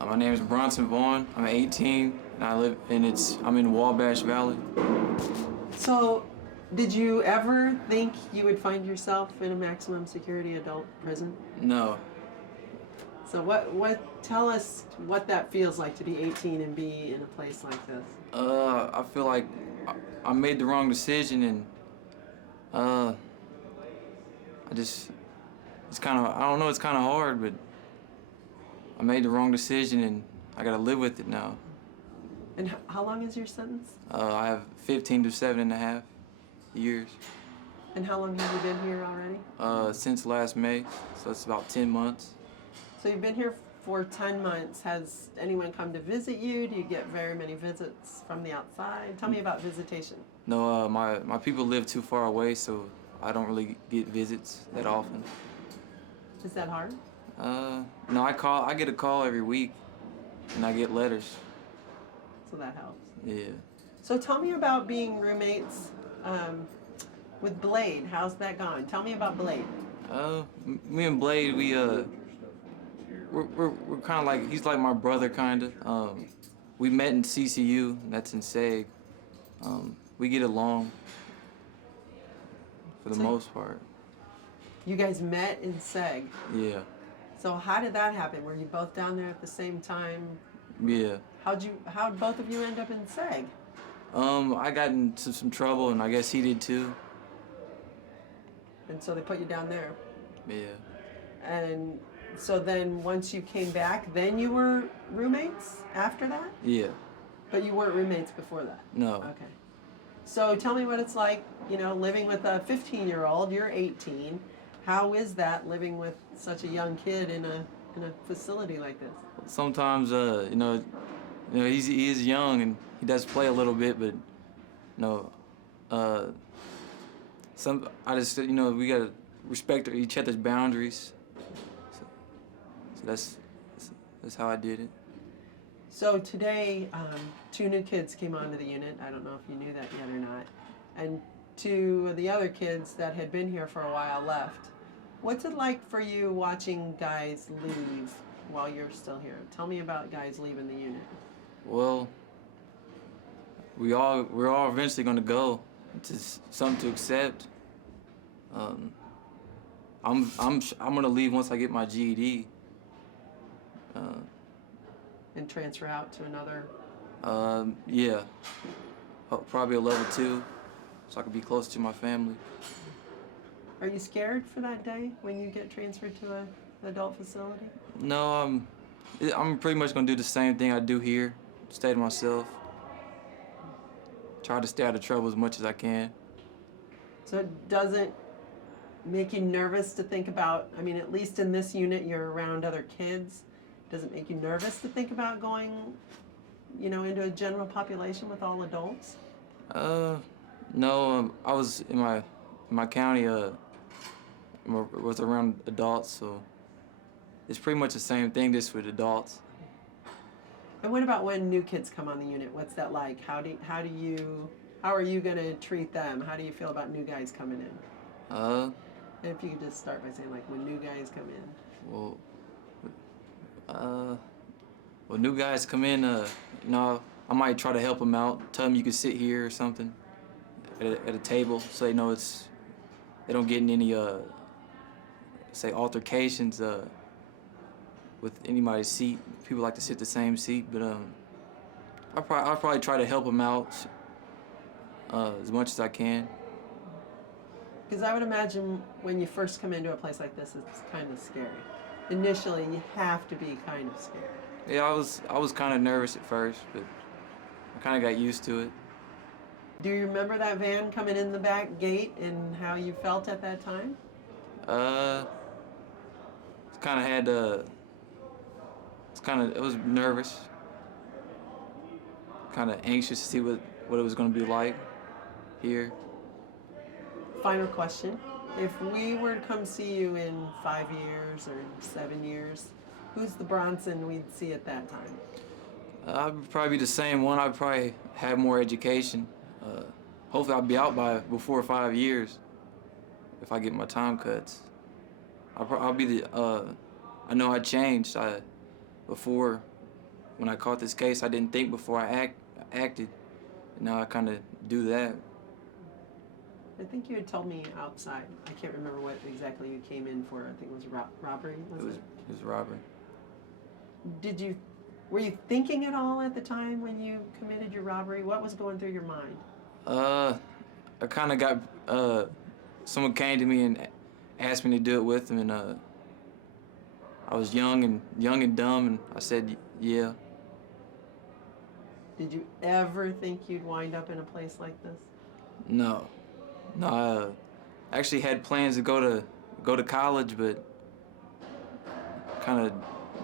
My name is Bronson. I'm 18, and I'm in Wabash Valley. So, did you ever think you would find yourself in a maximum security adult prison? No. So tell us what that feels like to be 18 and be in a place like this. I feel like I made the wrong decision, and it's kind of, I don't know, it's kind of hard, but I made the wrong decision, and I gotta live with it now. And how long is your sentence? I have 15 to 7.5 years. And how long have you been here already? Since last May, so it's about 10 months. So you've been here for 10 months. Has anyone come to visit you? Do you get very many visits from the outside? Tell me about visitation. No, my people live too far away, so I don't really get visits that often. Is that hard? No, I get a call every week, and I get letters. So that helps. Yeah. So tell me about being roommates with Blade. How's that going? Tell me about Blade. Me and Blade, we're kind of like, he's like my brother, kind of. We met in CCU, that's in SEG. We get along for the most part. You guys met in SEG? Yeah. So how did that happen? Were you both down there at the same time? Yeah. How'd both of you end up in SEG? I got into some trouble, and I guess he did too. And so they put you down there? Yeah. And so then once you came back, then you were roommates after that? Yeah. But you weren't roommates before that? No. Okay. So tell me what it's like, living with a 15-year-old. You're 18. How is that, living with such a young kid in a facility like this? Sometimes, he is young and he does play a little bit, but we gotta respect each other's boundaries. So that's how I did it. So today, 2 new kids came onto the unit. I don't know if you knew that yet or not. And 2 of the other kids that had been here for a while left. What's it like for you watching guys leave while you're still here? Tell me about guys leaving the unit. Well, we're all eventually gonna go. It's something to accept. I'm gonna leave once I get my GED. And transfer out to another? Yeah. Probably a level 2, so I can be close to my family. Are you scared for that day when you get transferred to an adult facility? No, I'm pretty much gonna do the same thing I do here. Stay to myself. Try to stay out of trouble as much as I can. So it doesn't make you nervous to think about, at least in this unit, you're around other kids. Does it make you nervous to think about going, into a general population with all adults? No, I was in my county, was around adults, so it's pretty much the same thing just with adults. And what about when new kids come on the unit? What's that like? How are you gonna treat them? How do you feel about new guys coming in? And if you could just start by saying, like, when new guys come in. When new guys come in, I might try to help them out. Tell them you can sit here or something at a table, so they know they don't get in any say altercations with anybody's seat. People like to sit the same seat, but I'll probably try to help them out as much as I can. Because I would imagine when you first come into a place like this, it's kind of scary. Initially, you have to be kind of scared. Yeah, I was kind of nervous at first, but I kind of got used to it. Do you remember that van coming in the back gate and how you felt at that time? It was nervous. Kind of anxious to see what it was going to be like here. Final question. If we were to come see you in 5 years or 7 years, who's the Bronson we'd see at that time? I'd probably be the same one. I'd probably have more education. Hopefully I'll be out before 5 years if I get my time cuts. I'll be I know I changed. Before when I caught this case, I didn't think before I acted. Now I kind of do that. I think you had told me outside. I can't remember what exactly you came in for. I think it was robbery. Was it? It was robbery. Were you thinking at all at the time when you committed your robbery? What was going through your mind? I kind of got, someone came to me and asked me to do it with them, and I was young and dumb, and I said, yeah. Did you ever think you'd wind up in a place like this? No, I actually had plans to go to college, but kind of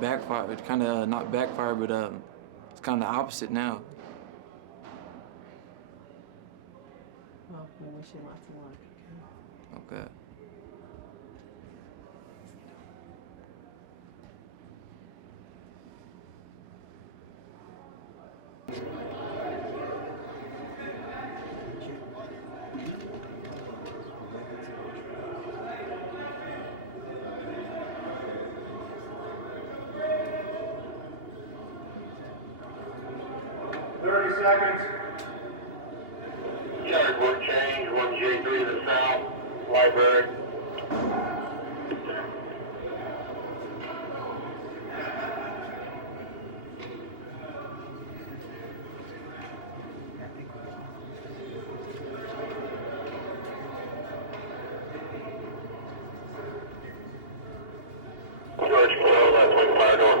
backfired. Kind of not backfired, but it's kind of the opposite now. Well, we wish you lots of luck. Okay. Seconds. Yard work change, 1J3 to the south, library. George, close, left wing fire door.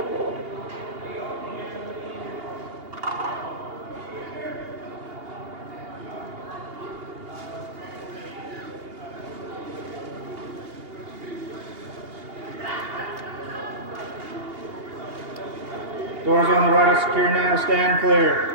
Doors on the right are secure now. Stand clear.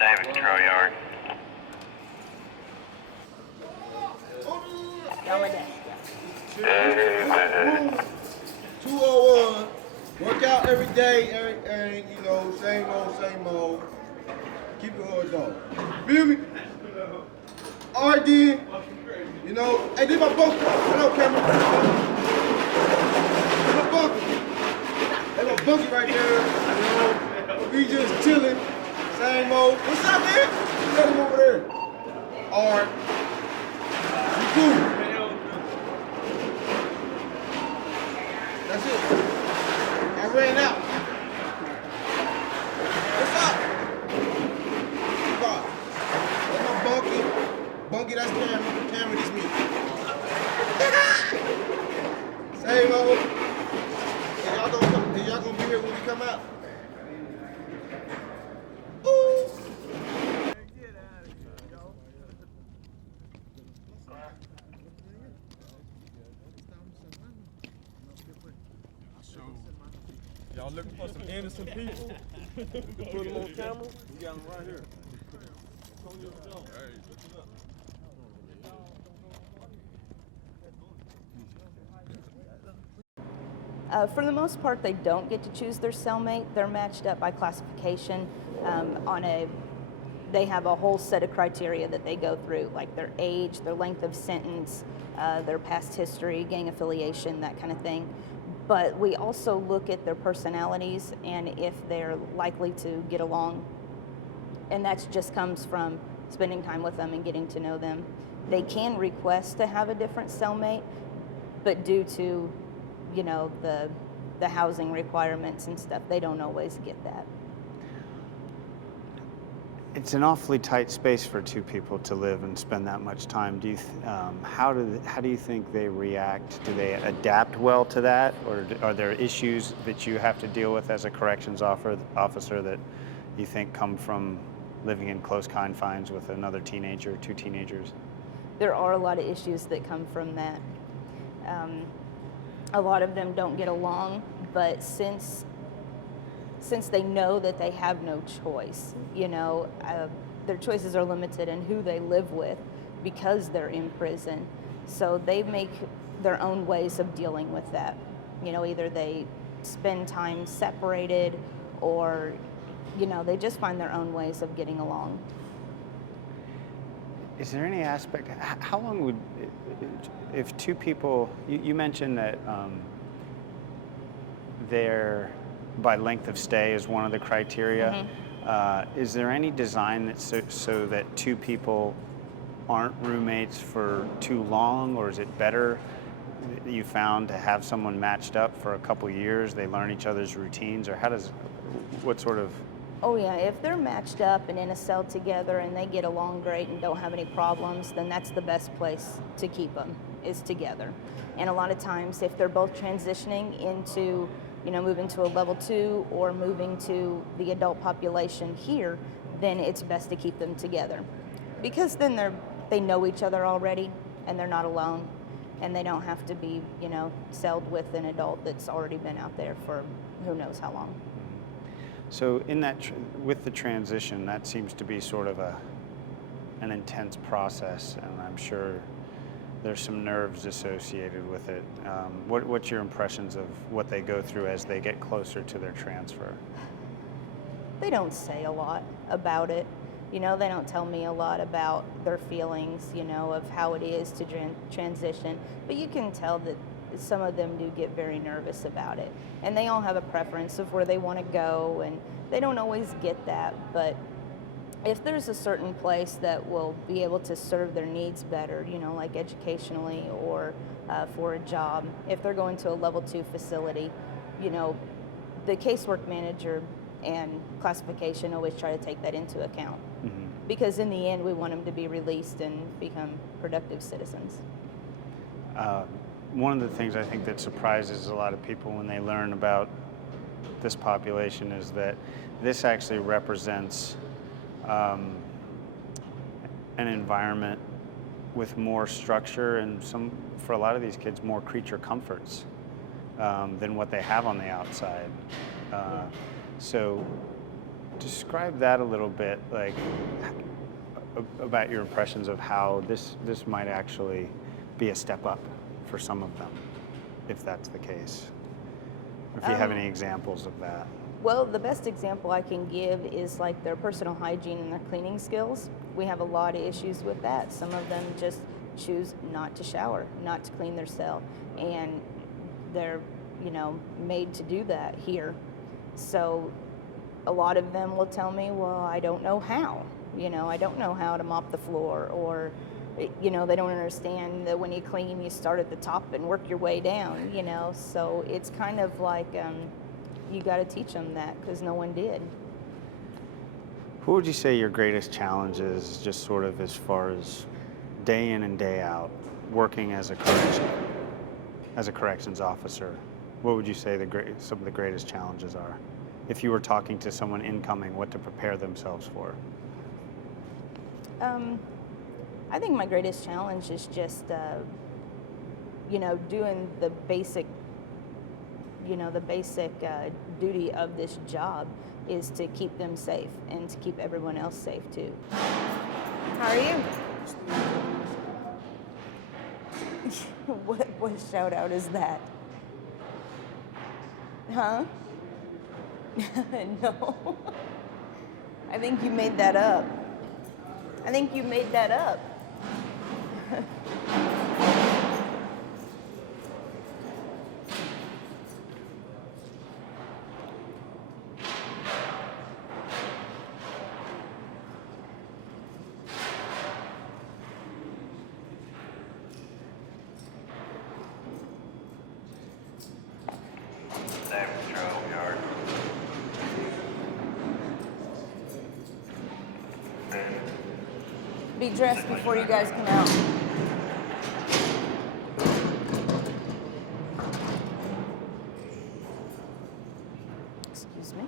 David, control yard. Down my desk, yeah. David. 201. Work out every day, everything, you know, same old. Keep it hard dog. Feel me? RD, you know, hey, this my bunker. What up, camera? This my bunker. That's my bunker right there. You know, we just chilling. Same old. What's up, man? Let him over there. Art. You cool. That's it. I ran out. What's up? That's my bunky. Bunky, that's camera. Camera, this me. Same old. Is y'all gonna be here when we come out? Y'all looking for some innocent people? We can put them on camera. We got them right here. For the most part, they don't get to choose their cellmate. They're matched up by classification they have a whole set of criteria that they go through, like their age, their length of sentence, their past history, gang affiliation, that kind of thing. But we also look at their personalities and if they're likely to get along. And that just comes from spending time with them and getting to know them. They can request to have a different cellmate, but due to, you know, the housing requirements and stuff, they don't always get that. It's an awfully tight space for two people to live and spend that much time. How do you think they react? Do they adapt well to that, or are there issues that you have to deal with as a corrections officer that you think come from living in close confines with another teenager, two teenagers? There are a lot of issues that come from that. A lot of them don't get along, but since they know that they have no choice, their choices are limited in who they live with because they're in prison. So they make their own ways of dealing with that. Either they spend time separated or, they just find their own ways of getting along. Is there any aspect, how long would, if two people, you mentioned that they're, by length of stay is one of the criteria. Mm-hmm. Is there any design that's so that two people aren't roommates for too long, or is it better you found to have someone matched up for a couple years, they learn each other's routines, or what sort of? Oh yeah, if they're matched up and in a cell together and they get along great and don't have any problems, then that's the best place to keep them, is together. And a lot of times if they're both transitioning into moving to a level 2 or moving to the adult population here, then it's best to keep them together. Because then they know each other already and they're not alone and they don't have to be, celled with an adult that's already been out there for who knows how long. So in that, with the transition, that seems to be sort of an intense process, and I'm sure there's some nerves associated with it. What's your impressions of what they go through as they get closer to their transfer? They don't say a lot about it. They don't tell me a lot about their feelings, of how it is to transition. But you can tell that some of them do get very nervous about it. And they all have a preference of where they want to go, and they don't always get that. But if there's a certain place that will be able to serve their needs better, like educationally or for a job, if they're going to a level 2 facility, the casework manager and classification always try to take that into account. Mm-hmm. Because in the end, we want them to be released and become productive citizens. One of the things I think that surprises a lot of people when they learn about this population is that this actually represents an environment with more structure and for a lot of these kids, more creature comforts than what they have on the outside. So describe that a little bit, like about your impressions of how this might actually be a step up for some of them, if that's the case. Or if you have any examples of that. Well, the best example I can give is like their personal hygiene and their cleaning skills. We have a lot of issues with that. Some of them just choose not to shower, not to clean their cell, and they're, made to do that here. So a lot of them will tell me, well, I don't know how. I don't know how to mop the floor, or they don't understand that when you clean, you start at the top and work your way down, So it's kind of like you got to teach them that, because no one did. What would you say your greatest challenge is, just sort of as far as day in and day out, working as a corrections officer? What would you say some of the greatest challenges are? If you were talking to someone incoming, what to prepare themselves for? I think my greatest challenge is just, doing the basic, duty of this job is to keep them safe and to keep everyone else safe too. How are you? What shout out is that? Huh? No. I think you made that up. be dressed before you guys come out. Excuse me.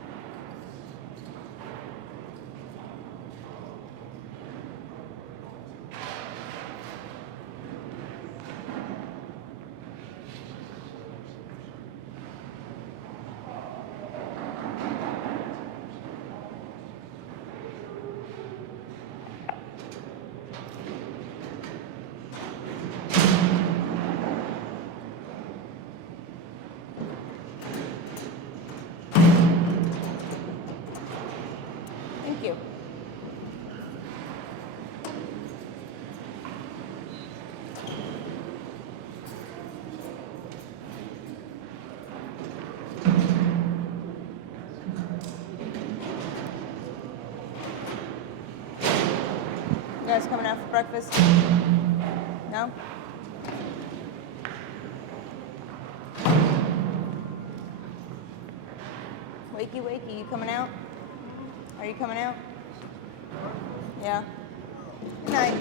Thank you. You guys coming out for breakfast? No? Wakey, wakey, you coming out? Are you coming out? Yeah. Good night.